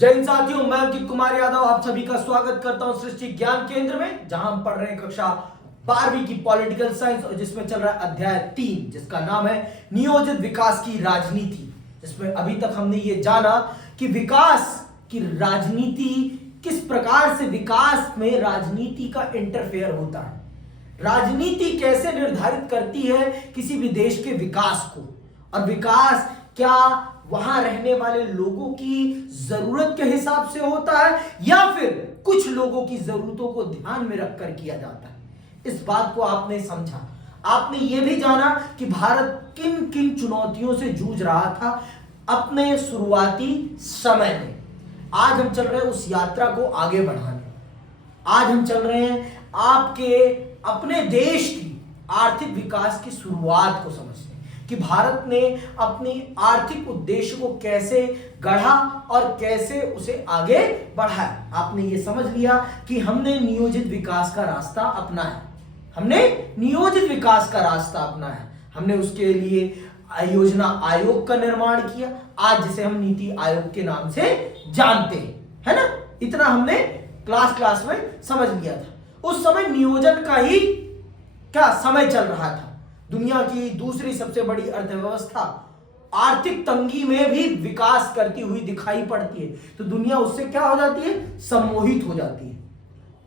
जय हिंद साथियों, मैं अंकित कुमार यादव आप सभी का स्वागत करता हूं सृष्टि ज्ञान केंद्र में, जहां हम पढ़ रहे हैं कक्षा 12वीं की पॉलिटिकल साइंस और जिसमें चल रहा है अध्याय 3 जिसका नाम है नियोजित विकास की राजनीति। जिसमें अभी तक हमने ये जाना कि विकास की राजनीति किस प्रकार से विकास में राजनीति का इंटरफेयर होता है, राजनीति कैसे निर्धारित करती है किसी भी देश के विकास को, और विकास क्या वहां रहने वाले लोगों की जरूरत के हिसाब से होता है या फिर कुछ लोगों की जरूरतों को ध्यान में रखकर किया जाता है। इस बात को आपने समझा। आपने यह भी जाना कि भारत किन किन चुनौतियों से जूझ रहा था अपने शुरुआती समय में। आज हम चल रहे हैं उस यात्रा को आगे बढ़ाने। आज हम चल रहे हैं आपके अपने देश की आर्थिक विकास की शुरुआत को समझने कि भारत ने अपनी आर्थिक उद्देश्य को कैसे गढ़ा और कैसे उसे आगे बढ़ाया। आपने ये समझ लिया कि हमने नियोजित विकास का रास्ता अपनाया, हमने नियोजित विकास का रास्ता अपनाया, हमने उसके लिए योजना आयोग का निर्माण किया, आज जिसे हम नीति आयोग के नाम से जानते हैं, है ना। इतना हमने क्लास में समझ लिया था। उस समय नियोजन का ही क्या समय चल रहा था। दुनिया की दूसरी सबसे बड़ी अर्थव्यवस्था आर्थिक तंगी में भी विकास करती हुई दिखाई पड़ती है, तो दुनिया उससे क्या हो जाती है, सम्मोहित हो जाती है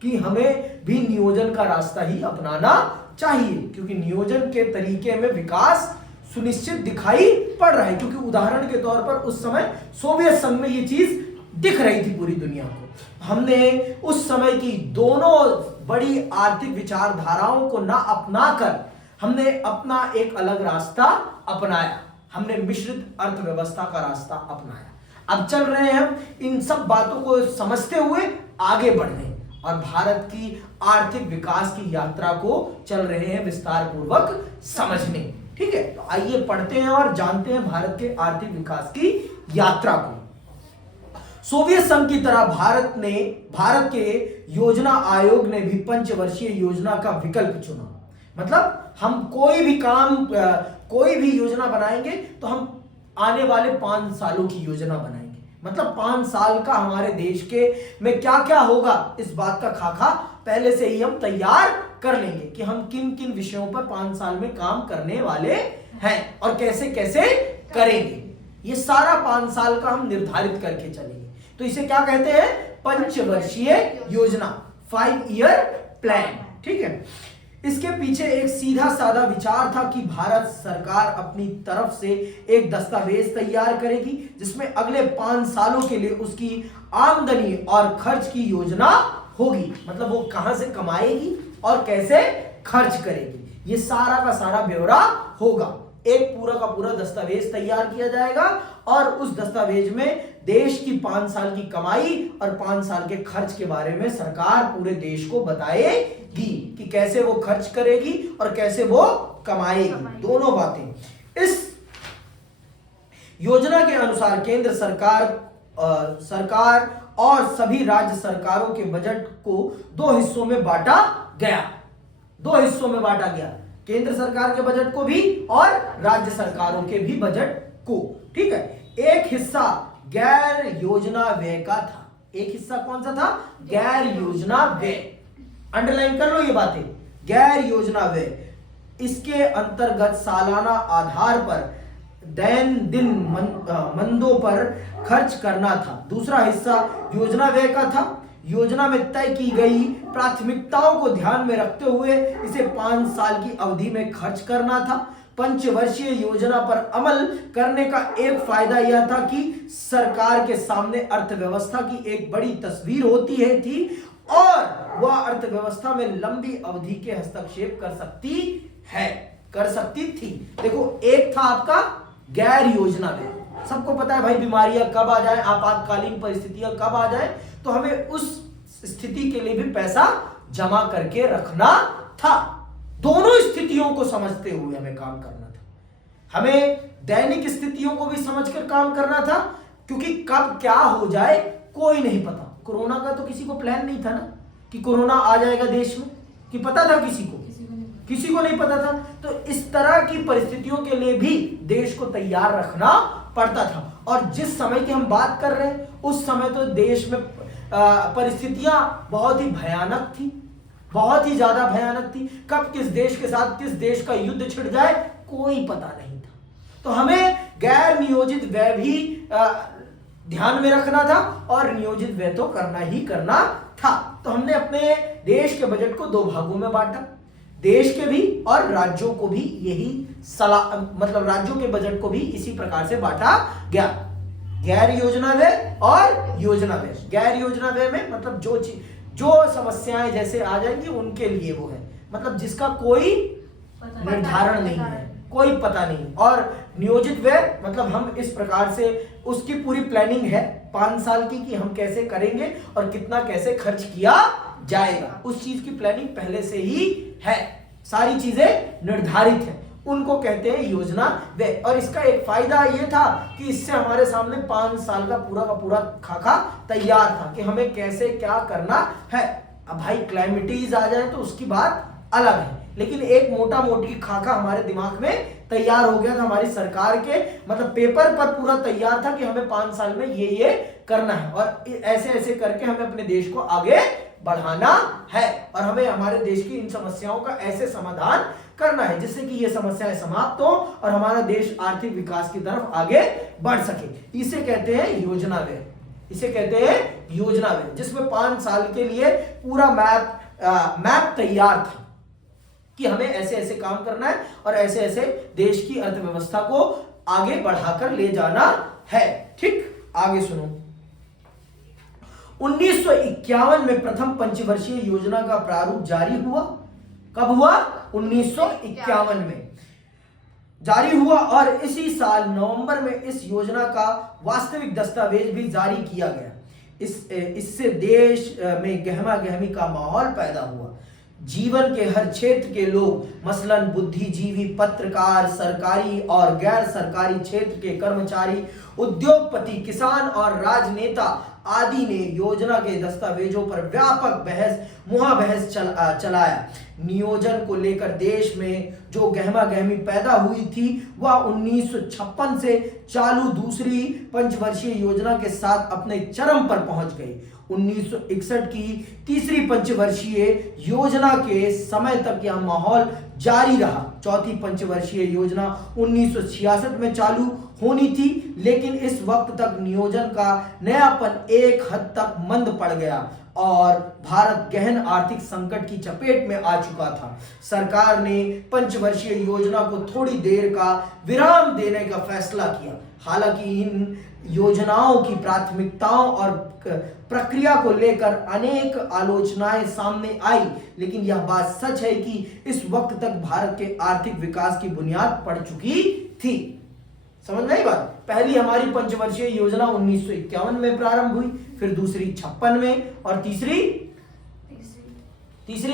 कि हमें भी नियोजन का रास्ता ही अपनाना चाहिए, क्योंकि नियोजन के तरीके में विकास सुनिश्चित दिखाई पड़ रहा है। क्योंकि उदाहरण के तौर पर उस समय सोवियत संघ में ये चीज दिख रही थी पूरी दुनिया को। हमने उस समय की दोनों बड़ी आर्थिक विचारधाराओं को ना अपनाकर हमने अपना एक अलग रास्ता अपनाया, हमने मिश्रित अर्थव्यवस्था का रास्ता अपनाया। अब चल रहे हैं हम इन सब बातों को समझते हुए आगे बढ़ने और भारत की आर्थिक विकास की यात्रा को चल रहे हैं विस्तार पूर्वक समझने। ठीक है, तो आइए पढ़ते हैं और जानते हैं भारत के आर्थिक विकास की यात्रा को। सोवियत संघ की तरह भारत के योजना आयोग ने भी पंचवर्षीय योजना का विकल्प चुना। मतलब हम कोई भी योजना बनाएंगे तो हम आने वाले 5 सालों की योजना बनाएंगे। मतलब 5 साल का हमारे देश के में क्या क्या होगा, इस बात का खाका पहले से ही हम तैयार कर लेंगे कि हम किन किन विषयों पर 5 साल में काम करने वाले हैं और कैसे कैसे करेंगे। ये सारा 5 साल का हम निर्धारित करके चलेंगे। तो इसे क्या कहते हैं, पंचवर्षीय योजना, 5 ईयर प्लान। ठीक है, इसके पीछे एक सीधा साधा विचार था कि भारत सरकार अपनी तरफ से एक दस्तावेज तैयार करेगी जिसमें अगले 5 सालों के लिए उसकी आमदनी और खर्च की योजना होगी। मतलब वो कहां से कमाएगी और कैसे खर्च करेगी, ये सारा का सारा ब्यौरा होगा। एक पूरा का पूरा दस्तावेज तैयार किया जाएगा और उस दस्तावेज में देश की 5 साल की कमाई और 5 साल के खर्च के बारे में सरकार पूरे देश को बताएगी कि कैसे वो खर्च करेगी और कैसे वो कमाएगी, दोनों बातें। इस योजना के अनुसार केंद्र सरकार और सभी राज्य सरकारों के बजट को 2 हिस्सों में बांटा गया। 2 हिस्सों में बांटा गया, केंद्र सरकार के बजट को भी और राज्य सरकारों के भी बजट को। ठीक है, एक हिस्सा गैर योजना व्यय का था। एक हिस्सा कौन सा था, गैर योजना व्यय। अंडरलाइन कर लो ये बातें, गैर योजना व्यय। इसके अंतर्गत सालाना आधार पर दैनंदिन मंदों पर खर्च करना था। दूसरा हिस्सा योजना व्यय का था। योजना में तय की गई प्राथमिकताओं को ध्यान में रखते हुए इसे 5 साल की अवधि में खर्च करना था। पंचवर्षीय योजना पर अमल करने का एक फायदा यह था कि सरकार के सामने अर्थव्यवस्था की एक बड़ी तस्वीर होती है थी और वह अर्थव्यवस्था में लंबी अवधि के हस्तक्षेप कर सकती थी। देखो, एक था आपका गैर योजना व्यय। सबको पता है भाई, बीमारियां कब आ जाए, आपातकालीन परिस्थितियां कब आ जाए, तो हमें उस स्थिति के लिए भी पैसा जमा करके रखना था। दोनों स्थितियों को समझते हुए हमें काम करना था। हमें दैनिक स्थितियों को भी समझकर काम करना था, क्योंकि कब क्या हो जाए कोई नहीं पता। कोरोना का तो किसी को प्लान नहीं था ना कि कोरोना आ जाएगा देश में, कि पता था किसी को नहीं पता था। तो इस तरह की परिस्थितियों के लिए भी देश को तैयार रखना पड़ता था। और जिस समय की हम बात कर रहे हैं उस समय तो देश में परिस्थितियां बहुत ही भयानक थी, बहुत ही ज्यादा भयानक थी। कब किस देश के साथ किस देश का युद्ध छिड़ जाए कोई पता नहीं था। तो हमें गैर नियोजित व्यय भी ध्यान में रखना था और नियोजित व्यय तो करना ही करना था। तो हमने अपने देश के बजट को दो भागों में बांटा, देश के भी और राज्यों को भी यही सलाह, मतलब राज्यों के बजट को भी इसी प्रकार से बांटा गया, गैर योजना व्यय और योजना व्यय। गैर योजना व्यय में मतलब जो समस्याएं जैसे आ जाएंगी उनके लिए वो है, मतलब जिसका कोई निर्धारण नहीं है, कोई पता नहीं। और नियोजित व्यय मतलब हम इस प्रकार से उसकी पूरी प्लानिंग है 5 साल की कि हम कैसे करेंगे और कितना कैसे खर्च किया जाएगा, उस चीज की प्लानिंग पहले से ही है, सारी चीजें निर्धारित है, उनको कहते हैं योजना व्यय। और इसका एक फायदा ये था कि इससे हमारे सामने 5 साल का पूरा खाका तैयार था कि हमें कैसे क्या करना है। अब भाई क्लाइमेटीज आ जाए तो उसकी बात अलग है, लेकिन एक मोटा मोटी खाका हमारे दिमाग में तैयार हो गया था, हमारी सरकार के मतलब पेपर पर पूरा तैयार था कि हमें 5 साल में ये करना है और ऐसे ऐसे करके हमें अपने देश को आगे बढ़ाना है और हमें हमारे देश की इन समस्याओं का ऐसे समाधान करना है जिससे कि ये समस्याएं समाप्त हो और हमारा देश आर्थिक विकास की तरफ आगे बढ़ सके। इसे कहते हैं योजना व्यय, इसे कहते हैं योजना व्यय, जिसमें 5 साल के लिए पूरा मैप तैयार था कि हमें ऐसे ऐसे काम करना है और ऐसे ऐसे देश की अर्थव्यवस्था को आगे बढ़ाकर ले जाना है। ठीक, आगे सुनो। 1951 में प्रथम पंचवर्षीय योजना का प्रारूप जारी हुआ। कब हुआ? 1951 में जारी हुआ और इसी साल नवंबर में इस योजना का वास्तविक दस्तावेज भी जारी किया गया। इससे देश में गहमा गहमी का माहौल पैदा हुआ। जीवन के हर क्षेत्र के लोग मसलन बुद्धिजीवी, पत्रकार, सरकारी और गैर सरकारी क्षेत्र के कर्मचारी, उद्योगपति, किसान और राजनेता आदि ने योजना के दस्तावेजों पर व्यापक मुहाबहस चलाया। नियोजन को लेकर देश में जो गहमा गहमी पैदा हुई थी वह 1956 से चालू दूसरी पंचवर्षीय योजना के साथ अपने चरम पर पहुंच गई। 1961 की तीसरी पंचवर्षीय योजना के समय तक यह माहौल जारी रहा। चौथी पंचवर्षीय योजना 1966 में चालू होनी थी, लेकिन इस वक्त तक नियोजन का नयापन एक हद तक मंद पड़ गया और भारत गहन आर्थिक संकट की चपेट में आ चुका था। सरकार ने पंचवर्षीय योजना को थोड़ी देर का विराम देने का फैसला किया। हालांकि इन योजनाओं की प्राथमिकताओं और प्रक्रिया को लेकर अनेक आलोचनाएं सामने आई, लेकिन यह बात सच है कि इस वक्त तक भारत के आर्थिक विकास की बुनियाद पड़ चुकी थी। समझ में आई बात? पहली हमारी पंचवर्षीय योजना 1951 में प्रारंभ हुई, फिर दूसरी 56 में और तीसरी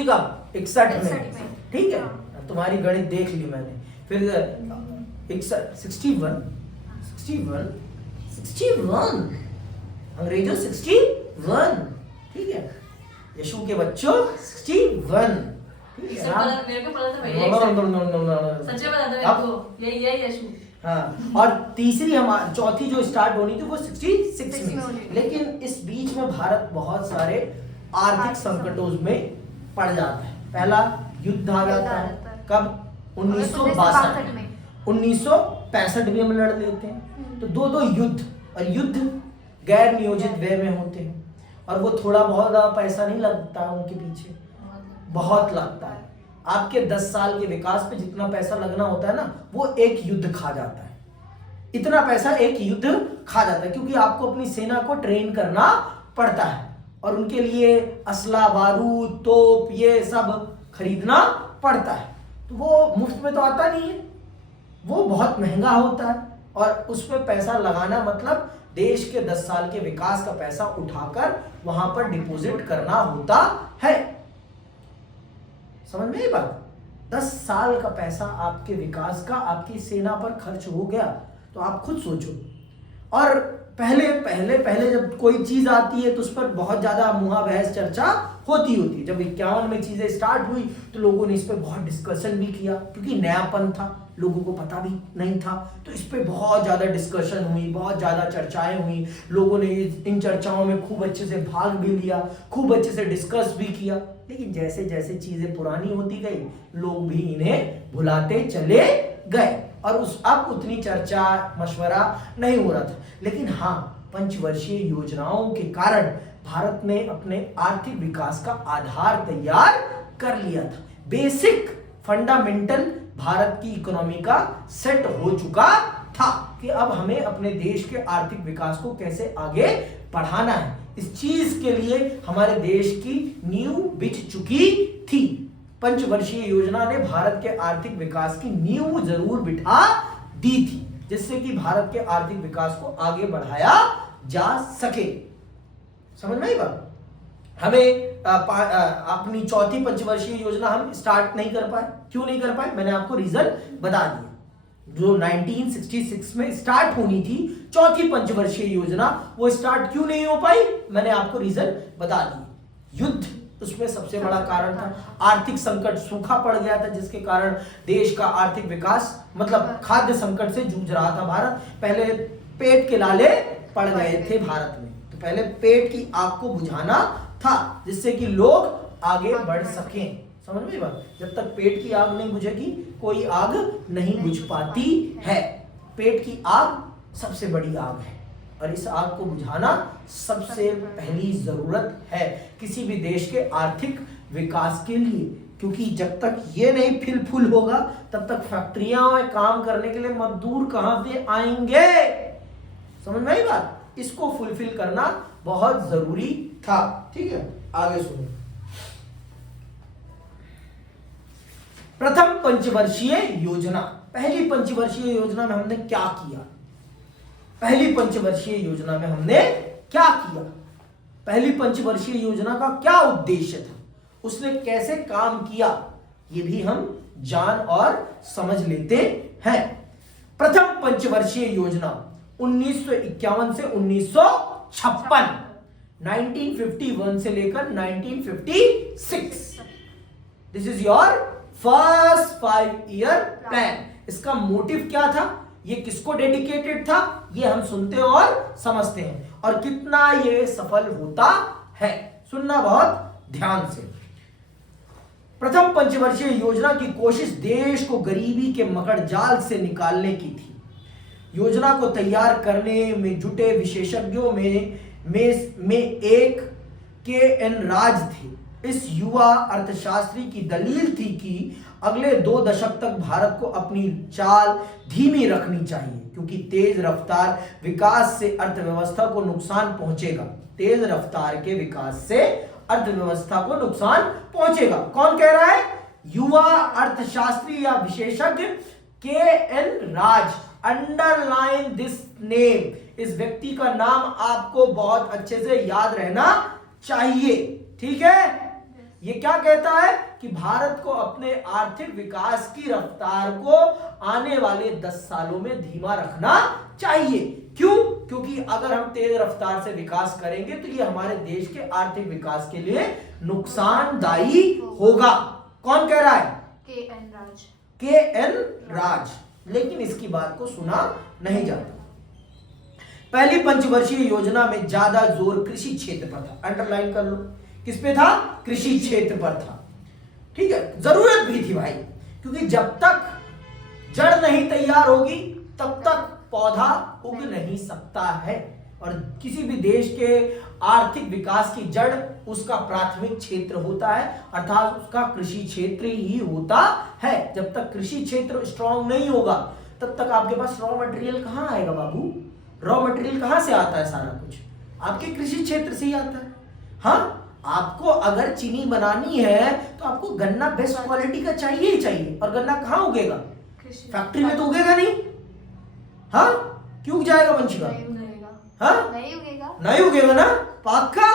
कब? 61 में। ठीक है, तुम्हारी गणित देख ली मैंने। फिर 61 अंग्रेजों 61। ठीक है, यशु के बच्चों 61। मेरे को पता था भैया, सच्चे बता दो मेरे को, यही यशु। हाँ, और तीसरी हमारी चौथी जो स्टार्ट होनी थी वो 66 में। लेकिन इस बीच में भारत बहुत सारे आर्थिक संकटों में पड़ जाता है। पहला युद्ध आ जाता है, कब? 1962 में। 1965 भी हम लड़ लेते हैं। तो दो युद्ध, और युद्ध गैर नियोजित व्यय में होते हैं और वो थोड़ा बहुत पैसा नहीं लगता उनके पीछे, बहुत लगता है। आपके 10 साल के विकास पे जितना पैसा लगना होता है ना, वो एक युद्ध खा जाता है। इतना पैसा एक युद्ध खा जाता है, क्योंकि आपको अपनी सेना को ट्रेन करना पड़ता है और उनके लिए असला, बारूद, तोप ये सब खरीदना पड़ता है। तो वो मुफ्त में तो आता नहीं है, वो बहुत महंगा होता है और उसमें पैसा लगाना मतलब देश के 10 साल के विकास का पैसा उठाकर वहां पर डिपॉजिट करना होता है। समझ में ये बात? 10 साल का पैसा आपके विकास का आपकी सेना पर खर्च हो गया तो आप खुद सोचो। और पहले जब कोई चीज आती है तो उस पर बहुत ज्यादा मुहाबहस चर्चा होती। जब 51 में चीजें स्टार्ट हुई तो लोगों ने इस पर बहुत डिस्कशन भी किया, क्योंकि नयापन था, लोगों को पता भी नहीं था। तो इस पे बहुत ज़्यादा डिस्कशन हुई, बहुत ज़्यादा चर्चाएं हुई, लोगों ने इन चर्चाओं में खूब अच्छे से भाग भी लिया, खूब अच्छे से डिस्कस भी किया। लेकिन जैसे जैसे चीज़ें पुरानी होती गई, लोग भी इन्हें भुलाते चले गए और अब उतनी चर्चा मशवरा नहीं हो रहा था। लेकिन हाँ, पंचवर्षीय योजनाओं के कारण भारत ने अपने आर्थिक विकास का आधार तैयार कर लिया था। बेसिक फंडामेंटल भारत की इकोनॉमी का सेट हो चुका था कि अब हमें अपने देश के आर्थिक विकास को कैसे आगे बढ़ाना है। इस चीज के लिए हमारे देश की नींव बिछ चुकी थी। पंचवर्षीय योजना ने भारत के आर्थिक विकास की नींव जरूर बिठा दी थी, जिससे कि भारत के आर्थिक विकास को आगे बढ़ाया जा सके। समझ में आई बात? हमें अपनी चौथी पंचवर्षीय योजना हम स्टार्ट नहीं कर पाए। क्यों नहीं कर पाए? मैंने आपको रीजन बता दिया। जो 1966 में स्टार्ट होनी थी चौथी पंचवर्षीय योजना, वो स्टार्ट क्यों नहीं हो पाई? मैंने आपको रीजन बता दिया। युद्ध उसमें सबसे बड़ा कारण था। आर्थिक संकट, सूखा पड़ गया था, जिसके कारण देश का आर्थिक विकास मतलब खाद्य संकट से जूझ रहा था भारत। पहले पेट के लाले पड़ गए थे भारत में, तो पहले पेट की आग को बुझाना था, जिससे कि लोग आगे बढ़ सकें। समझ में बात? जब तक पेट की आग नहीं बुझेगी, कोई आग नहीं बुझ पाती है। पेट की आग सबसे बड़ी आग है और इस आग को बुझाना सबसे पहली जरूरत है किसी भी देश के आर्थिक विकास के लिए। क्योंकि जब तक ये नहीं फिल फुल होगा, तब तक फैक्ट्रियां में काम करने के लिए मजदूर कहां से आएंगे? समझ में आई बात? इसको फुलफिल करना बहुत जरूरी था। ठीक है, आगे सुनो। प्रथम पंचवर्षीय योजना, पहली पंचवर्षीय योजना में हमने क्या किया? पहली पंचवर्षीय योजना में हमने क्या किया? पहली पंचवर्षीय योजना का क्या उद्देश्य था? उसने कैसे काम किया? ये भी हम जान और समझ लेते हैं। प्रथम पंचवर्षीय योजना 1951 से 1956, 1951 से लेकर 1956। This is your first 5-year plan. इसका मोटिव क्या था? ये किसको डेडिकेटेड था? ये हम सुनते और समझते हैं, और कितना ये सफल होता है सुनना बहुत ध्यान से। प्रथम पंचवर्षीय योजना की कोशिश देश को गरीबी के मकड़ जाल से निकालने की थी। योजना को तैयार करने में जुटे विशेषज्ञों में एक के.एन. राज थे। इस युवा अर्थशास्त्री की दलील थी कि अगले 2 दशक तक भारत को अपनी चाल धीमी रखनी चाहिए, क्योंकि तेज रफ्तार विकास से अर्थव्यवस्था को नुकसान पहुंचेगा। तेज रफ्तार के विकास से अर्थव्यवस्था को नुकसान पहुंचेगा। कौन कह रहा है? युवा अर्थशास्त्री या विशेषज्ञ K. N.. Raj. Underline this name. इस व्यक्ति का नाम आपको बहुत अच्छे से याद रहना चाहिए। ठीक है? ये क्या कहता है कि भारत को अपने आर्थिक विकास की रफ्तार को आने वाले 10 सालों में धीमा रखना चाहिए। क्यों? क्योंकि अगर हम तेज रफ्तार से विकास करेंगे तो ये हमारे देश के आर्थिक विकास के लिए नुकसानदायी होगा। कौन कह रहा है? के.एन. राज। के.एन. राज। लेकिन इसकी बात को सुना नहीं जाता। पहली पंचवर्षीय योजना में ज्यादा जोर कृषि क्षेत्र पर था। अंडरलाइन कर लो, किस पे था? कृषि क्षेत्र पर था। ठीक है, जरूरत भी थी भाई, क्योंकि जब तक जड़ नहीं तैयार होगी तब तक पौधा उग नहीं सकता है। और किसी भी देश के आर्थिक विकास की जड़ उसका प्राथमिक क्षेत्र होता है, अर्थात उसका कृषि क्षेत्र ही होता है। जब तक कृषि क्षेत्र स्ट्रांग नहीं होगा तब तक आपके पास रॉ मटेरियल कहां आएगा बाबू? रॉ मटेरियल कहां से आता है? सारा कुछ आपके कृषि क्षेत्र से ही आता है। हाँ, आपको अगर चीनी बनानी है तो आपको गन्ना बेस्ट क्वालिटी का चाहिए ही चाहिए। और गन्ना कहां उगेगा? फैक्ट्री में तो उगेगा नहीं। हाँ, क्यों उग जाएगा वंशिका? हाँ, नहीं उगेगा ना? पक्का?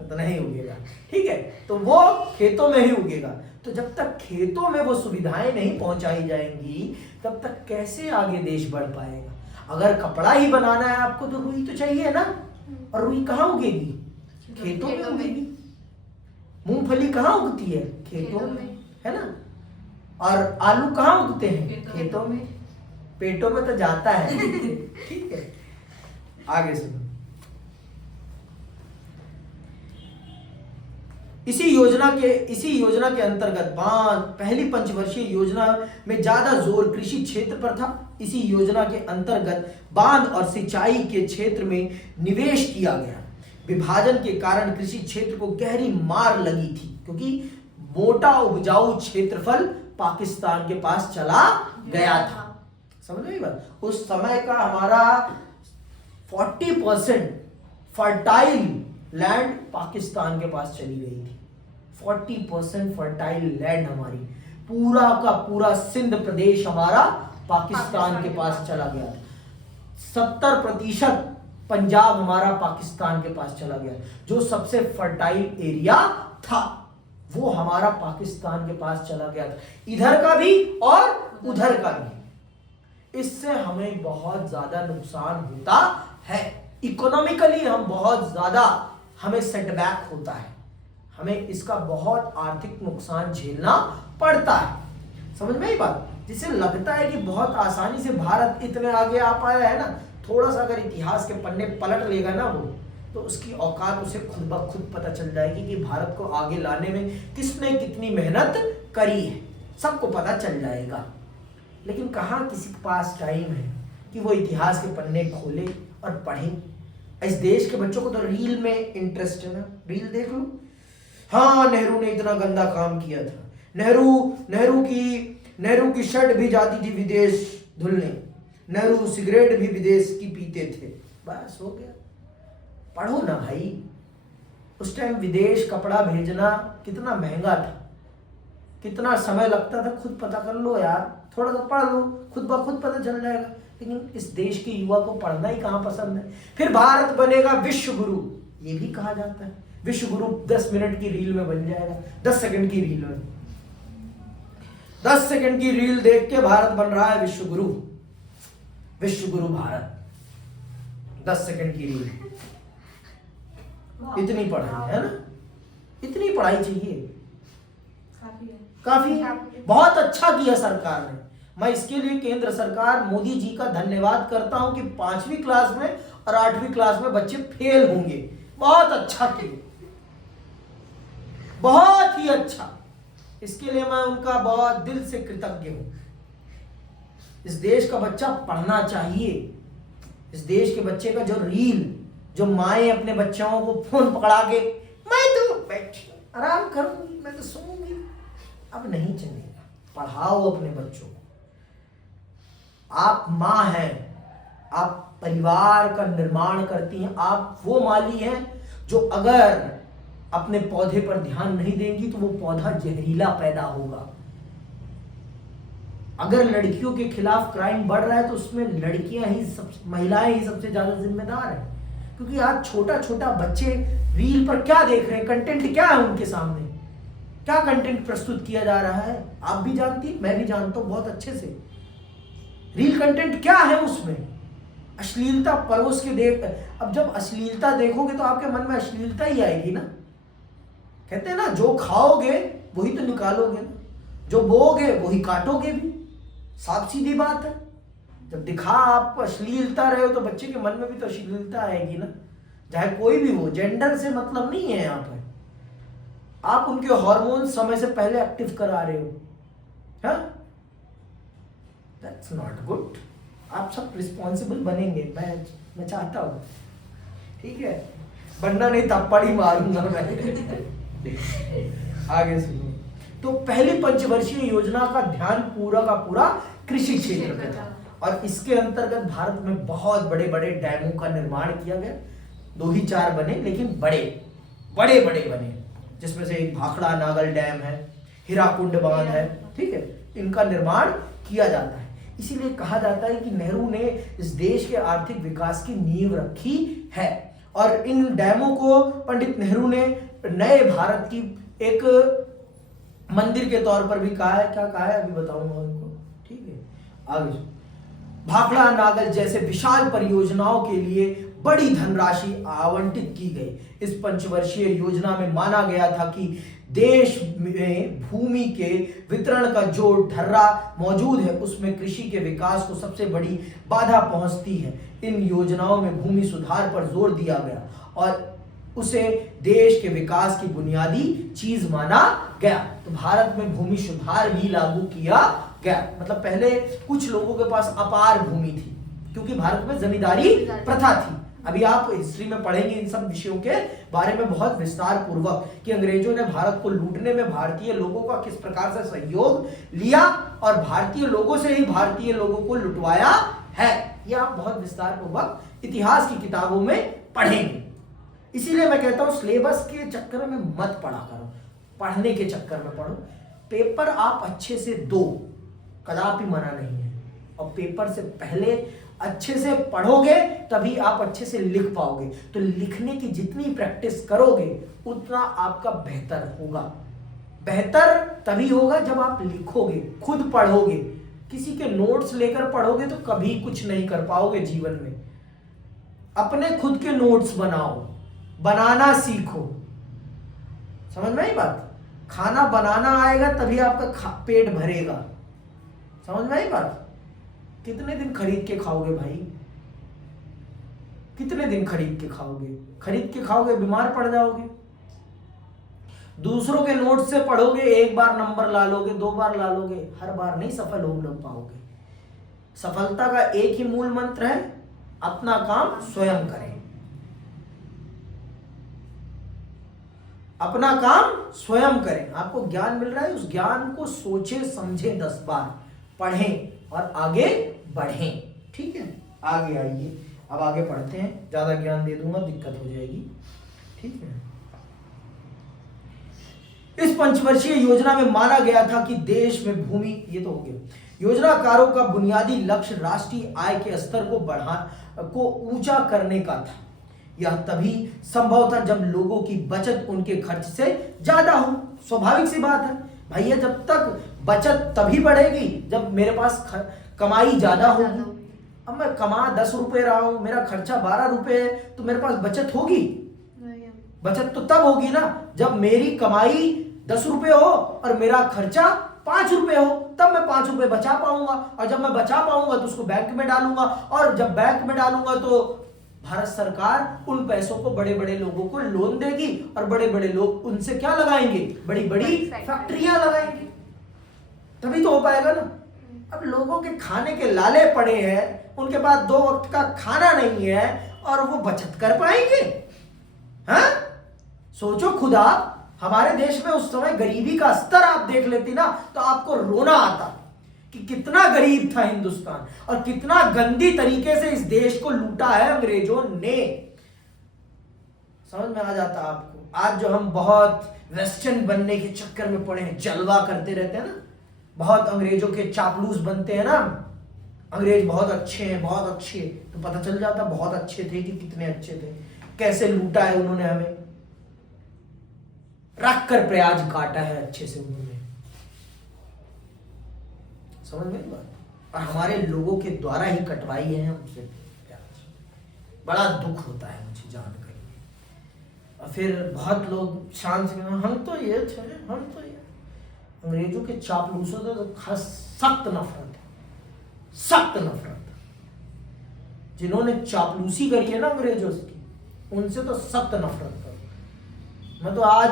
तो नहीं उगेगा। ठीक है, तो वो खेतों में ही उगेगा। तो जब तक खेतों में वो सुविधाएं नहीं पहुंचाई जाएंगी तब तक कैसे आगे देश बढ़ पाएगा? अगर कपड़ा ही बनाना है आपको तो रुई तो चाहिए ना, और रुई कहाँ उगेगी? खेतों में उगेगी। मूंगफली कहाँ उगती है? खेतों में, है ना? और आलू कहाँ उगते हैं? खेतों में। खेतों में। पेटों में तो जाता है। ठीक है, आगे सुनो। इसी योजना के अंतर्गत पहली पंचवर्षीय योजना में ज्यादा जोर कृषि क्षेत्र पर था। इसी योजना के अंतर्गत बांध और सिंचाई के क्षेत्र में निवेश किया गया। विभाजन के कारण कृषि क्षेत्र को गहरी मार लगी थी, क्योंकि मोटा उपजाऊ क्षेत्रफल पाकिस्तान के पास चला गया था। समझ रही बात? उस समय का हमारा 40% फर्टाइल लैंड पाकिस्तान के पास चली गई थी। 40% फर्टाइल लैंड हमारी, पूरा का पूरा सिंध प्रदेश हमारा पाकिस्तान के पास चला गया था। 70% पंजाब हमारा पाकिस्तान के पास चला गया। जो सबसे फर्टाइल एरिया था वो हमारा पाकिस्तान के पास चला गया था, इधर का भी और उधर का भी। इससे हमें बहुत ज्यादा नुकसान होता है। इकोनॉमिकली हम बहुत ज्यादा, हमें सेटबैक होता है, हमें इसका बहुत आर्थिक नुकसान झेलना पड़ता है। समझ में ही बात? जिसे लगता है कि बहुत आसानी से भारत इतने आगे आ पाया है ना, थोड़ा सा अगर इतिहास के पन्ने पलट लेगा ना वो, तो उसकी औकात उसे खुद ब खुद पता चल जाएगी कि भारत को आगे लाने में किसने कितनी मेहनत करी है, सबको पता चल जाएगा। लेकिन कहाँ किसी के पास टाइम है कि वो इतिहास के पन्ने खोले और पढ़े। इस देश के बच्चों को तो रील में इंटरेस्ट है ना, रील देख लो। हाँ, नेहरू ने इतना गंदा काम किया था, नेहरू की शर्ट भी जाती थी विदेश धुलने, नेहरू सिगरेट भी विदेश की पीते थे। बस हो गया। पढ़ो ना भाई, उस टाइम विदेश कपड़ा भेजना कितना महंगा था, कितना समय लगता था, खुद पता कर लो यार, थोड़ा सा पढ़ लो, खुद ब खुद पता चल जाएगा। लेकिन इस देश के युवा को पढ़ना ही कहाँ पसंद है। फिर भारत बनेगा विश्व गुरु, ये भी कहा जाता है। विश्व गुरु 10 मिनट की रील में बन जाएगा, 10 सेकंड की रील में। 10 सेकंड की रील देख के भारत बन रहा है विश्व गुरु, विश्व गुरु भारत। 10 सेकंड की रील, इतनी पढ़ाई है ना, इतनी पढ़ाई चाहिए, काफी है। बहुत अच्छा किया सरकार ने। मैं इसके लिए केंद्र सरकार मोदी जी का धन्यवाद करता हूं कि 5वीं क्लास में और 8वीं क्लास में बच्चे फेल होंगे। बहुत अच्छा किया, बहुत ही अच्छा। इसके लिए मैं उनका बहुत दिल से कृतज्ञ हूं। इस देश का बच्चा पढ़ना चाहिए। इस देश के बच्चे का जो रील, जो माएं अपने बच्चों को फोन पकड़ा के, मैं तो बैठी आराम करूंगी, मैं तो सोऊंगी, अब नहीं चलेगा। पढ़ाओ अपने बच्चों को। आप माँ हैं, आप परिवार का निर्माण करती हैं, आप वो माली हैं जो अगर अपने पौधे पर ध्यान नहीं देंगी तो वो पौधा जहरीला पैदा होगा। अगर लड़कियों के खिलाफ क्राइम बढ़ रहा है तो उसमें महिलाएं ही सबसे ज्यादा जिम्मेदार हैं। क्योंकि आज छोटा छोटा बच्चे रील पर क्या देख रहे हैं, कंटेंट क्या है उनके सामने, क्या कंटेंट प्रस्तुत किया जा रहा है, आप भी जानती, मैं भी जानता हूं बहुत अच्छे से। रील कंटेंट क्या है उसमें, अश्लीलता परोस के देख। अब जब अश्लीलता देखोगे तो आपके मन में अश्लीलता ही आएगी ना। कहते हैं ना, जो खाओगे वही तो निकालोगे ना, जो बोओगे वही काटोगे भी। साफ सीधी बात है। जब दिखा आप अश्लीलता रहे हो तो बच्चे के मन में भी तो अश्लीलता आएगी ना, चाहे कोई भी हो। जेंडर से मतलब नहीं है यहाँ पर। आप उनके हार्मोन समय से पहले एक्टिव करा रहे हो, हाँ? That's not good. आप सब रिस्पॉन्सिबल बनेंगे, मैं चाहता हूँ, ठीक है? बनना नहीं थप्पड़ ही मारूंगा मैं। आगे सुनो। तो पहली पंचवर्षीय योजना का ध्यान पूरा का पूरा कृषि क्षेत्र पे था और इसके अंतर्गत भारत में बहुत बड़े बड़े डैमों का निर्माण किया गया। 2 ही 4 बने, लेकिन बड़े बने, जिसमें से एक भाखड़ा नागल डैम है, हीराकुंड बांध है, ठीक है? इनका निर्माण किया जाता है। इसीलिए कहा जाता है कि नेहरू ने इस देश के आर्थिक विकास की नींव रखी है। और इन डैमों को पंडित नेहरू ने नए भारत की एक मंदिर के तौर पर भी कहा है। क्या कहा है अभी बताऊंगा उनको, ठीक है? आगे भाखड़ा नागल जैसे विशाल परियोजनाओं के लिए बड़ी धनराशि आवंटित की गई। इस पंचवर्षीय योजना में माना गया था कि देश में भूमि के वितरण का जो ढर्रा मौजूद है उसमें कृषि के विकास को सबसे बड़ी बाधा पहुंचती है। इन योजनाओं में भूमि सुधार पर जोर दिया गया और उसे देश के विकास की बुनियादी चीज माना गया। तो भारत में भूमि सुधार भी लागू किया गया। मतलब पहले कुछ लोगों के पास अपार भूमि थी क्योंकि भारत में जमींदारी प्रथा थी। अभी आप हिस्ट्री में पढ़ेंगे इन सब विषयों के बारे में बहुत विस्तार पूर्वक कि अंग्रेजों ने भारत को लूटने में भारतीय लोगों का किस प्रकार से सहयोग लिया और भारतीय लोगों से ही भारतीय लोगों को लुटवाया है। यह आप बहुत विस्तार पूर्वक इतिहास की किताबों में पढ़ेंगे। इसीलिए मैं कहता हूं सिलेबस के चक्कर में मत पढ़ा करो, पढ़ने के चक्कर में पढ़ो। पेपर आप अच्छे से दो, कदापि मना नहीं है, और पेपर से पहले अच्छे से पढ़ोगे तभी आप अच्छे से लिख पाओगे। तो लिखने की जितनी प्रैक्टिस करोगे उतना आपका बेहतर होगा। बेहतर तभी होगा जब आप लिखोगे, खुद पढ़ोगे। किसी के नोट्स लेकर पढ़ोगे तो कभी कुछ नहीं कर पाओगे जीवन में। अपने खुद के नोट्स बनाओ, बनाना सीखो। समझ में आई बात? खाना बनाना आएगा तभी आपका पेट भरेगा। समझ में आई बात? कितने दिन खरीद के खाओगे भाई? कितने दिन खरीद के खाओगे? खरीद के खाओगे बीमार पड़ जाओगे। दूसरों के नोट से पढ़ोगे, एक बार नंबर ला लोगे, 2 बार ला लोगे, हर बार नहीं सफल हो पाओगे। सफलता का एक ही मूल मंत्र है, अपना काम स्वयं करें। अपना काम स्वयं करें। आपको ज्ञान मिल रहा है, उस ज्ञान को सोचे समझे 10 बार, पढ़ें और आगे बढ़ें। ठीक है, आगे आइए, अब आगे पढ़ते हैं। ज्यादा ज्ञान दे दूंगा दिक्कत हो जाएगी। ठीक है, इस पंचवर्षीय योजना में माना गया था कि देश में भूमि, ये तो हो गया, योजनाकारों का बुनियादी लक्ष्य राष्ट्रीय आय के स्तर को ऊंचा करने का था। यह तभी संभव था जब लोगों की बचत उनके खर्च से ज्यादा हो। स्वाभाविक सी बात है भैया, जब तक बचत तभी बढ़ेगी जब मेरे पास कमाई ज्यादा होगी। अब मैं कमा 10 रुपए रहा हूं, मेरा खर्चा 12 रुपए है, तो मेरे पास बचत होगी? बचत तो तब होगी ना जब मेरी कमाई 10 रुपए हो और मेरा खर्चा 5 रुपए हो, तब मैं 5 रुपए बचा पाऊंगा। और जब मैं बचा पाऊंगा तो उसको बैंक में डालूंगा, और जब बैंक में डालूंगा तो भारत सरकार उन पैसों को बड़े बड़े लोगों को लोन देगी और बड़े बड़े लोग उनसे क्या लगाएंगे? बड़ी बड़ी फैक्ट्रियां लगाएंगे, तभी तो हो पाएगा ना। अब लोगों के खाने के लाले पड़े हैं, उनके पास 2 वक्त का खाना नहीं है और वो बचत कर पाएंगे? हाँ, सोचो खुद आप। हमारे देश में उस समय गरीबी का स्तर आप देख लेती ना तो आपको रोना आता कि कितना गरीब था हिंदुस्तान और कितना गंदी तरीके से इस देश को लूटा है अंग्रेजों ने। समझ में आ जाता आपको? आज जो हम बहुत वेस्टर्न बनने के चक्कर में पड़े हैं, जलवा करते रहते हैं ना, बहुत अंग्रेजों के चापलूस बनते हैं ना, अंग्रेज बहुत अच्छे हैं, बहुत अच्छे, तो पता चल जाता बहुत अच्छे थे कि कितने अच्छे थे, कैसे लूटा है उन्होंने, हमें रख कर प्याज काटा है अच्छे से उन्होंने। समझ में बात? और हमारे लोगों के द्वारा ही कटवाई है हमसे प्याज। बड़ा दुख होता है मुझे जानकर। और फिर बहुत लोग शान से हम तो ये थे, हम तो ये। अंग्रेजों के चापलूसों से तो सख्त नफरत है, सख्त नफरत। जिन्होंने चापलूसी करी है ना अंग्रेजों की, उनसे तो सख्त नफरत करो। मैं तो आज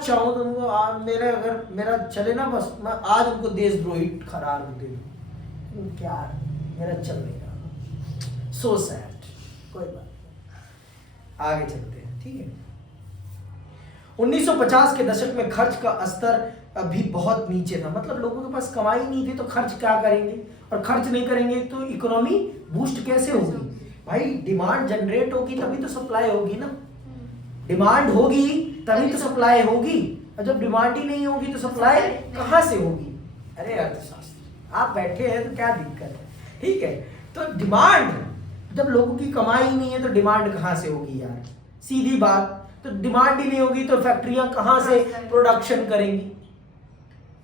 चाहूँ तो उनको मेरे अगर मेरा चले ना, बस मैं आज उनको देशद्रोही करार दे दूँ। क्या मेरा चल नहीं रहा, सो सैड। कोई बात नहीं, आगे चलते हैं। ठीक है, 1950 के दशक में खर्च का स्तर अभी बहुत नीचे था। मतलब लोगों के पास कमाई नहीं थी तो खर्च क्या करेंगे, और खर्च नहीं करेंगे तो इकोनॉमी बूस्ट कैसे होगी? भाई डिमांड जनरेट होगी तभी तो सप्लाई होगी ना। डिमांड होगी तभी तो सप्लाई होगी, और जब डिमांड ही नहीं होगी तो सप्लाई कहां से होगी? अरे अर्थशास्त्र आप बैठे हैं तो क्या दिक्कत है? ठीक है, तो डिमांड, जब लोगों की कमाई नहीं है तो डिमांड कहां से होगी यार? सीधी बात। तो डिमांड ही नहीं होगी तो फैक्ट्रियां कहां से प्रोडक्शन करेंगी?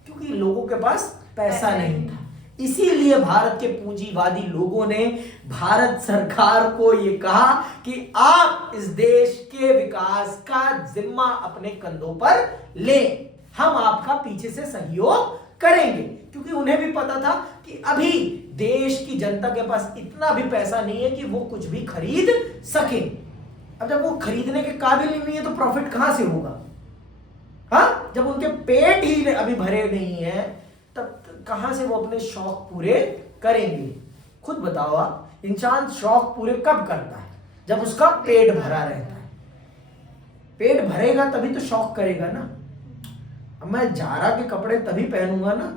क्योंकि लोगों के पास पैसा नहीं था। इसीलिए भारत के पूंजीवादी लोगों ने भारत सरकार को यह कहा कि आप इस देश के विकास का जिम्मा अपने कंधों पर लें, हम आपका पीछे से सहयोग करेंगे। क्योंकि उन्हें भी पता था कि अभी देश की जनता के पास इतना भी पैसा नहीं है कि वो कुछ भी खरीद सके। अब जब वो खरीदने के काबिल ही नहीं है तो प्रॉफिट कहां से होगा? हाँ, जब उनके पेट ही अभी भरे नहीं है तब कहां से वो अपने शौक पूरे करेंगे? खुद बताओ आप, इंसान शौक पूरे कब करता है? जब उसका पेट भरा रहता है। पेट भरेगा तभी तो शौक करेगा ना। अब मैं जारा के कपड़े तभी पहनूंगा ना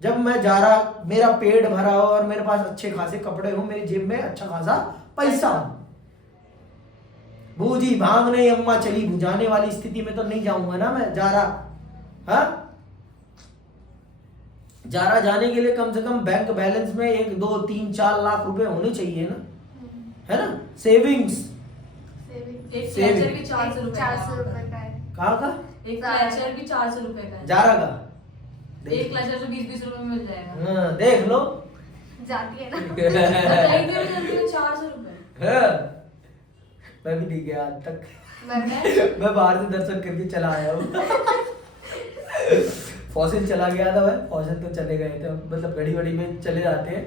जब मैं जारा, मेरा पेट भरा हो और मेरे पास अच्छे खासे कपड़े हो, मेरी जेब में अच्छा खासा पैसा हो। बूजी भांगने अम्मा चली बुझाने वाली स्थिति में तो नहीं जाऊंगा ना मैं जारा। हाँ, जारा जाने के लिए कम से कम बैंक बैलेंस में 1 2 3 4 लाख रुपए होने चाहिए ना, है ना? सेविंग्स। एक क्लचर भी 400 रुपए का है। कहाँ का? एक क्लचर भी 400 रुपए का है। जारा का एक क्लचर तो 20-20 रुपए में मिल जाएगा। हाँ, देख लो। जाती है ना। कहीं भी चलती है 400 रुपए। हाँ, मैं भी नहीं गया आज तक। मैं बाहर से दर्शन करके चला आया हूँ। फॉसिल चला गया था, मैं फॉसिल तो चले गए थे, मतलब घड़ी घड़ी में चले जाते हैं,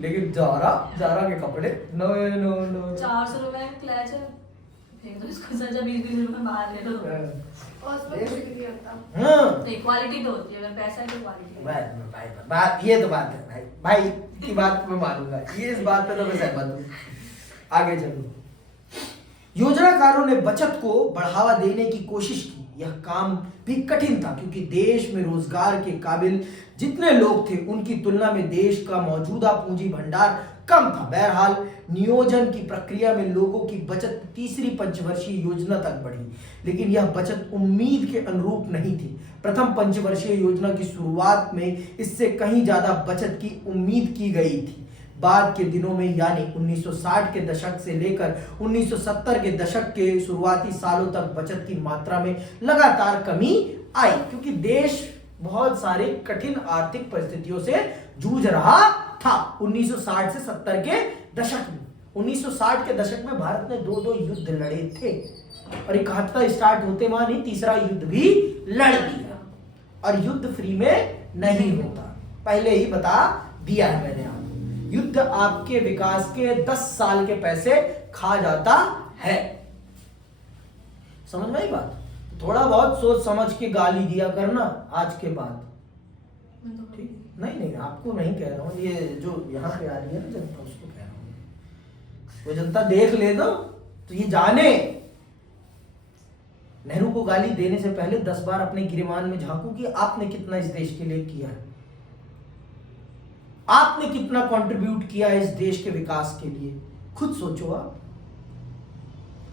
लेकिन जारा के कपड़े नो नो नो। 400 रुपए क्लचर फेंक दो इसको, सजा 20-20 रुपए बाहर ले लो। और उसमें कुछ भी नहीं होता। हाँ, नहीं, क्वालिटी तो होती है, अगर पैसा है तो क्वालिटी। बात ये तो बात है भाई की बात मैं मानूंगा, ये इस बात पे तो मैं सहमत हूँ। आगे चलो। योजनाकारों ने बचत को बढ़ावा देने की कोशिश की। यह काम भी कठिन था क्योंकि देश में रोजगार के काबिल जितने लोग थे उनकी तुलना में देश का मौजूदा पूंजी भंडार कम था। बहरहाल नियोजन की प्रक्रिया में लोगों की बचत तीसरी पंचवर्षीय योजना तक बढ़ी, लेकिन यह बचत उम्मीद के अनुरूप नहीं थी। प्रथम पंचवर्षीय योजना की शुरुआत में इससे कहीं ज्यादा बचत की उम्मीद की गई थी। बाद के दिनों में यानी 1960 के दशक से लेकर 1970 के दशक के शुरुआती सालों तक बचत की मात्रा में लगातार कमी आई, क्योंकि देश बहुत सारे कठिन आर्थिक परिस्थितियों से जूझ रहा था। 1960 से 70 के दशक में, 1960 के दशक में भारत ने 2 युद्ध लड़े थे और 71 स्टार्ट होते वहां नहीं, तीसरा युद्ध भी लड़ दिया। और युद्ध फ्री में नहीं होता, पहले ही बता दिया है मैंने। युद्ध आपके विकास के 10 साल के पैसे खा जाता है। समझ में आई बात? थोड़ा बहुत सोच समझ के गाली दिया करना आज के बाद, ठीक? नहीं, आपको नहीं कह रहा हूं, ये जो यहाँ पे आ रही है ना जनता, उसको कह रहा हूं। वो जनता देख ले तो ये जाने। नेहरू को गाली देने से पहले 10 बार अपने गिरेबान में झांकू कि आपने कितना इस देश के लिए किया है, आपने कितना कंट्रीब्यूट किया है इस देश के विकास के लिए। खुद सोचो।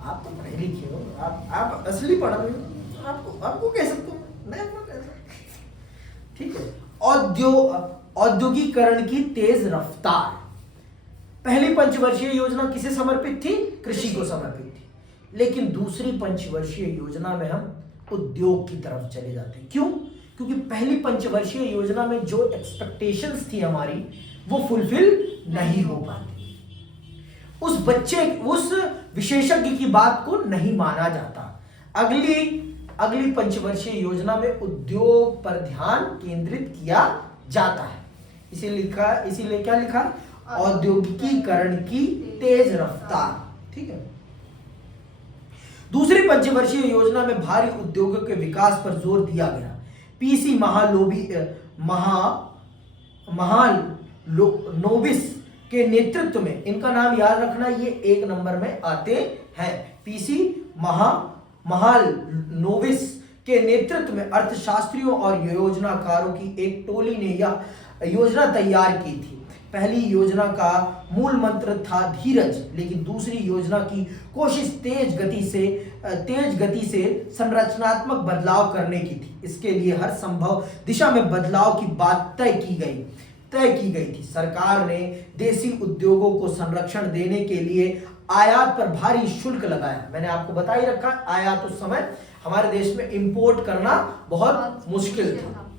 आप तो पढ़े लिखे हो, आप असली पढ़ रहे हो, आपको कह सकते हो, मैं कह सकता, ठीक है। औद्योगिकरण की तेज रफ्तार। पहली पंचवर्षीय योजना किसे समर्पित थी? कृषि को समर्पित थी। लेकिन दूसरी पंचवर्षीय योजना में हम उद्योग की तरफ चले जाते हैं। क्यों? क्योंकि पहली पंचवर्षीय योजना में जो एक्सपेक्टेशंस थी हमारी, वो फुलफिल नहीं हो पाती। उस विशेषज्ञ की बात को नहीं माना जाता। अगली पंचवर्षीय योजना में उद्योग पर ध्यान केंद्रित किया जाता है। इसीलिए क्या लिखा? औद्योगिकीकरण की तेज रफ्तार, ठीक है। दूसरी पंचवर्षीय योजना में भारी उद्योगों के विकास पर जोर दिया गया। पीसी महालनोबिस के नेतृत्व में, इनका नाम याद रखना, ये 1 नंबर में आते हैं। पीसी महालनोबिस के नेतृत्व में अर्थशास्त्रियों और योजनाकारों की एक टोली ने यह योजना तैयार की थी। पहली योजना का मूल मंत्र था धीरज, लेकिन दूसरी योजना की कोशिश तेज गति से संरचनात्मक बदलाव करने की थी। इसके लिए हर संभव दिशा में बदलाव की बात तय की गई थी। सरकार ने देसी उद्योगों को संरक्षण देने के लिए आयात पर भारी शुल्क लगाया। मैंने आपको बता ही रखा, आयात उस समय हमारे देश में इंपोर्ट करना बहुत मुश्किल था।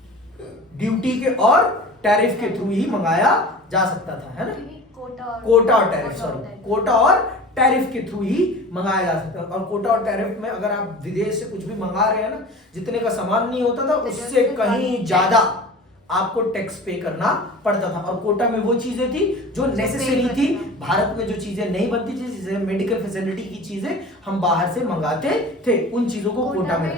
ड्यूटी के और टैरिफ के थ्रू ही मंगाया जा सकता था, है ना। कोटा और टैरिफ, सॉरी, कोटा और टैरिफ के थ्रू ही मंगाया जा सकता है। और कोटा और टैरिफ में अगर आप विदेश से कुछ भी मंगा रहे हैं ना, जितने का सामान नहीं होता था उससे कहीं ज्यादा आपको टैक्स पे करना पड़ता था। और कोटा में वो चीजें थी जो नेसेसरी थी। भारत में जो चीजें नहीं बनती थी, जैसे मेडिकल फैसिलिटी की चीजें हम बाहर से मंगाते थे, उन चीजों को कोटा में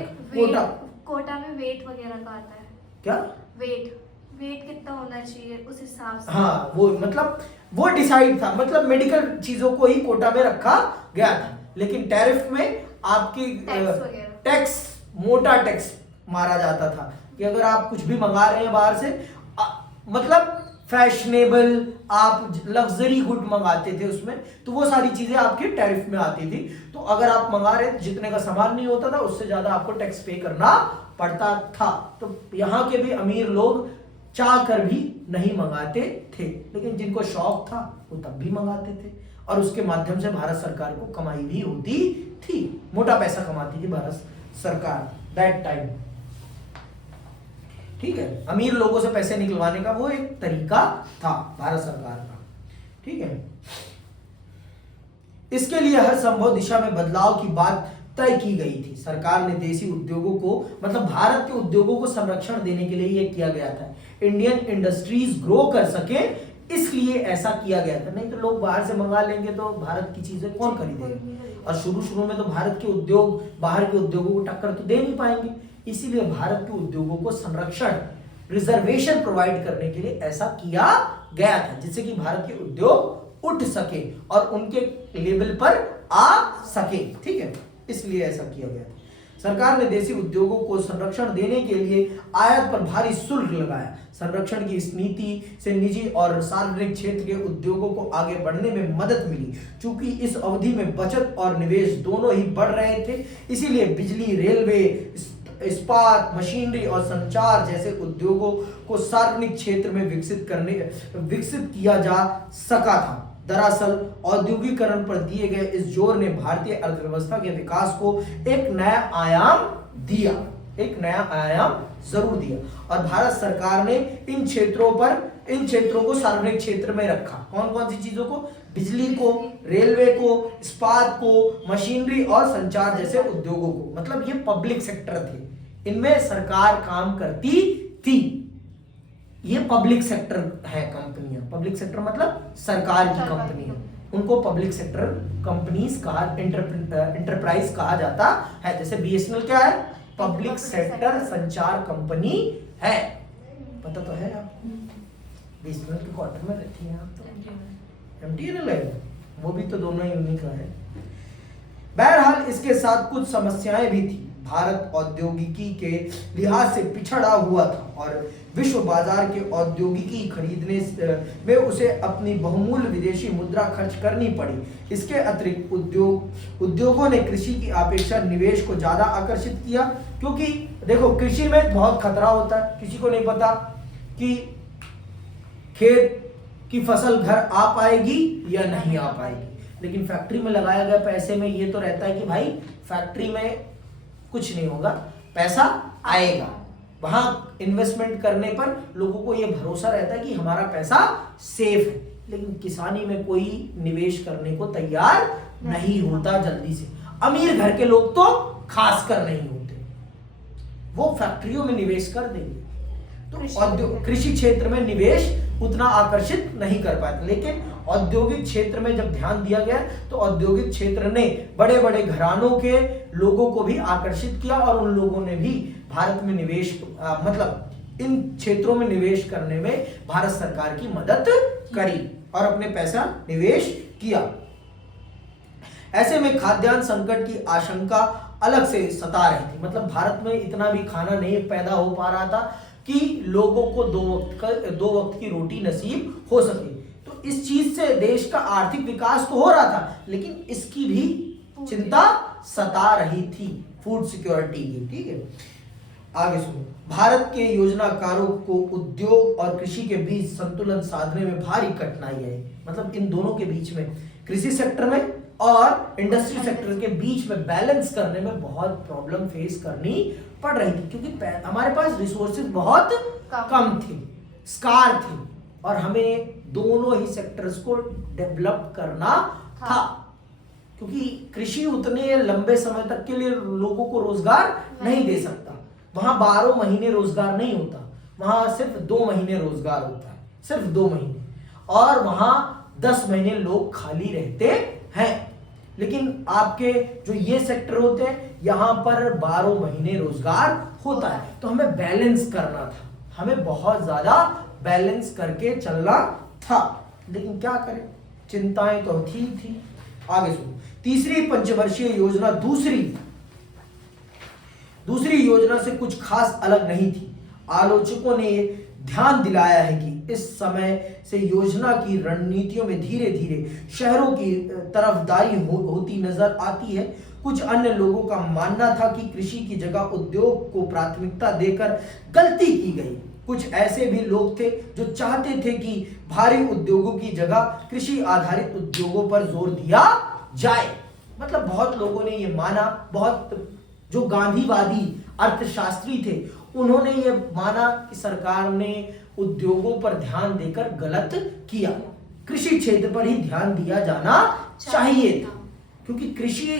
कोटा में वेट वगैरह का आता है क्या, वेट कितना होना चाहिए उस हिसाब से। हाँ, वो मतलब वो डिसाइड था, मतलब मेडिकल चीजों को ही कोटा में रखा गया था। लेकिन टैरिफ में आपकी टैक्स, मोटा टैक्स मारा जाता था कि अगर आप कुछ भी मंगा रहे हैं बाहर से, मतलब फैशनेबल आप लग्जरी गुड मंगाते थे उसमें, तो वो सारी चीजें आपके टैरिफ में आती थी। तो अगर आप मंगा रहे थे जितने का सामान नहीं होता था उससे ज्यादा आपको टैक्स पे करना पड़ता था। तो यहाँ के भी अमीर लोग चाह कर भी नहीं मंगाते थे, लेकिन जिनको शौक था वो तब भी मंगाते थे। और उसके माध्यम से भारत सरकार को कमाई भी होती थी, मोटा पैसा कमाती थी भारत सरकार दैट टाइम। ठीक है, अमीर लोगों से पैसे निकलवाने का वो एक तरीका था भारत सरकार का। ठीक है, इसके लिए हर संभव दिशा में बदलाव की बात तय की गई थी। सरकार ने देसी उद्योगों को, मतलब भारत के उद्योगों को संरक्षण देने के लिए यह किया गया था। इंडियन इंडस्ट्रीज ग्रो कर सके इसलिए ऐसा किया गया था। नहीं तो लोग बाहर से मंगा लेंगे तो भारत की चीजें कौन खरीदेगा। और शुरू में तो भारत के उद्योग बाहर के उद्योगों को टक्कर तो दे नहीं पाएंगे। इसीलिए भारत के उद्योगों को संरक्षण, रिजर्वेशन प्रोवाइड करने के लिए ऐसा किया गया था, जिससे कि भारत के उद्योग उठ सके और उनके लेवल पर आ सके। ठीक है, इसलिए ऐसा किया गया था। सरकार ने देसी उद्योगों को संरक्षण देने के लिए आयात पर भारी शुल्क लगाया। संरक्षण की इस नीति से निजी और सार्वजनिक क्षेत्र के उद्योगों को आगे बढ़ने में मदद मिली। चूंकि इस अवधि में बचत और निवेश दोनों ही बढ़ रहे थे, इसीलिए बिजली, रेलवे, इस्पात, मशीनरी और संचार जैसे उद्योगों को सार्वजनिक क्षेत्र में विकसित किया जा सका था। दरअसल औद्योगिकरण पर दिए गए इस जोर ने भारतीय अर्थव्यवस्था के विकास को एक नया आयाम दिया, एक नया आयाम जरूर दिया। और भारत सरकार ने इन क्षेत्रों को सार्वजनिक क्षेत्र में रखा। कौन कौन सी चीजों को? बिजली को, रेलवे को, इस्पात को, मशीनरी और संचार जैसे उद्योगों को। मतलब ये पब्लिक सेक्टर थे, इनमें सरकार काम करती थी। ये पब्लिक सेक्टर है कंपनियां। पब्लिक सेक्टर मतलब सरकार की कंपनियां, उनको पब्लिक सेक्टर कंपनीज कहा, इंटरप्राइज कहा जाता है। जैसे बीएसएनएल क्या है? पब्लिक सेक्टर संचार कंपनी है। पता तो है आपको? बीएसएनएल के क्वार्टर में रहती है आप तो। एमटीएनएल है वो भी तो, दोनों ही उन्हीं का है। बहरहाल इसके साथ कुछ समस्याएं भी थी। भारत औद्योगिकी के लिहाज से पिछड़ा हुआ था और विश्व बाजार के औद्योगिकी खरीदने में उसे अपनी बहुमूल्य विदेशी मुद्रा खर्च करनी पड़ी। इसके अतिरिक्त उद्योगों ने कृषि की अपेक्षा निवेश को ज्यादा आकर्षित किया, क्योंकि देखो कृषि में बहुत खतरा होता है। किसी को नहीं पता कि खेत की फसल घर आ पाएगी या नहीं आ पाएगी, लेकिन फैक्ट्री में लगाया गया पैसे में ये तो रहता है कि भाई फैक्ट्री में कुछ नहीं होगा, पैसा आएगा। वहां इन्वेस्टमेंट करने पर लोगों को यह भरोसा रहता है कि हमारा पैसा सेफ है। लेकिन किसानी में कोई निवेश करने को तैयार नहीं होता जल्दी से। अमीर घर के लोग तो खासकर नहीं होते, वो फैक्ट्रियों में निवेश कर देंगे। तो कृषि क्षेत्र में निवेश उतना आकर्षित नहीं कर पाते। लेकिन औद्योगिक क्षेत्र में जब ध्यान दिया गया तो औद्योगिक क्षेत्र ने बड़े बड़े घरानों के लोगों को भी आकर्षित किया और उन लोगों ने भी भारत में निवेश मतलब इन क्षेत्रों में निवेश करने में भारत सरकार की मदद करी और अपने पैसा निवेश किया। ऐसे में खाद्यान्न संकट की आशंका अलग से सता रही थी। मतलब भारत में इतना भी खाना नहीं पैदा हो पा रहा था कि लोगों को दो वक्त की रोटी नसीब हो सके। तो इस चीज से देश का आर्थिक विकास तो हो रहा था, लेकिन इसकी भी चिंता सता रही थी, फूड सिक्योरिटी की। ठीक है, आगे सुनो। भारत के योजनाकारों को उद्योग और कृषि के बीच संतुलन साधने में भारी कठिनाई आई। मतलब इन दोनों के बीच में, कृषि सेक्टर में और इंडस्ट्री सेक्टर के बीच में बैलेंस करने में बहुत प्रॉब्लम फेस करनी पड़ रही थी, क्योंकि हमारे पास रिसोर्सेज बहुत कम थे। स्कार थे और हमें दोनों ही सेक्टर्स को डेवलप करना था, क्योंकि कृषि उतने लंबे समय तक के लिए लोगों को रोजगार नहीं दे सकता। वहां 12 महीने रोजगार नहीं होता, वहां सिर्फ 2 महीने रोजगार होता है, सिर्फ 2 महीने, और वहां 10 महीने लोग खाली रहते हैं। लेकिन आपके जो ये सेक्टर होते हैं यहां पर 12 महीने रोजगार होता है। तो हमें बैलेंस करना था, हमें बहुत ज्यादा बैलेंस करके चलना था, लेकिन क्या करें, चिंताएं तो थी। आगे सुनो, तीसरी पंचवर्षीय योजना दूसरी योजना से कुछ खास अलग नहीं थी। आलोचकों ने ध्यान दिलाया है कि इस समय से योजना की रणनीतियों में धीरे धीरे शहरों की तरफदारी होती नजर आती है। कुछ अन्य लोगों का मानना था कि कृषि की जगह उद्योग को प्राथमिकता देकर गलती की गई। कुछ ऐसे भी लोग थे जो चाहते थे कि भारी उद्योगों की जगह कृषि आधारित उद्योगों पर जोर दिया जाए। मतलब बहुत लोगों ने ये माना, बहुत जो गांधीवादी अर्थशास्त्री थे उन्होंने ये माना कि सरकार ने उद्योगों पर ध्यान देकर गलत किया, कृषि क्षेत्र पर ही ध्यान दिया जाना चाहिए था, क्योंकि कृषि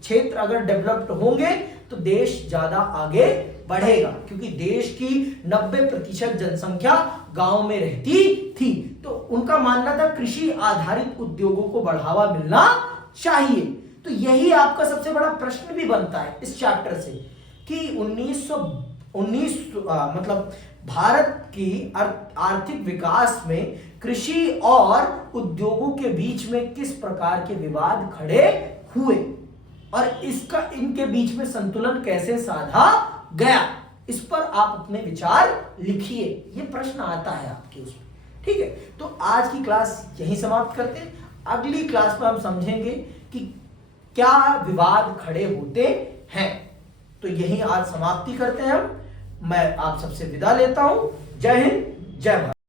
क्षेत्र अगर डेवलप्ड होंगे तो देश ज्यादा आगे बढ़ेगा, क्योंकि देश की 90% जनसंख्या गांव में रहती थी। तो उनका मानना था कृषि आधारित उद्योगों को बढ़ावा मिलना चाहिए। तो यही आपका सबसे बड़ा प्रश्न भी बनता है इस चैप्टर से कि 1919 मतलब भारत की आर्थिक विकास में कृषि और उद्योगों के बीच में किस प्रकार के विवाद खड़े हुए और इनके बीच में संतुलन कैसे साधा गया। इस पर आप अपने विचार लिखिए, ये प्रश्न आता है आपके उसमें। ठीक है, तो आज की क्लास यहीं समाप्त करते हैं। अगली क्लास में हम समझेंगे कि क्या विवाद खड़े होते हैं। तो यहीं आज समाप्ति करते हैं हम। मैं आप सबसे विदा लेता हूं। जय हिंद, जय भारत।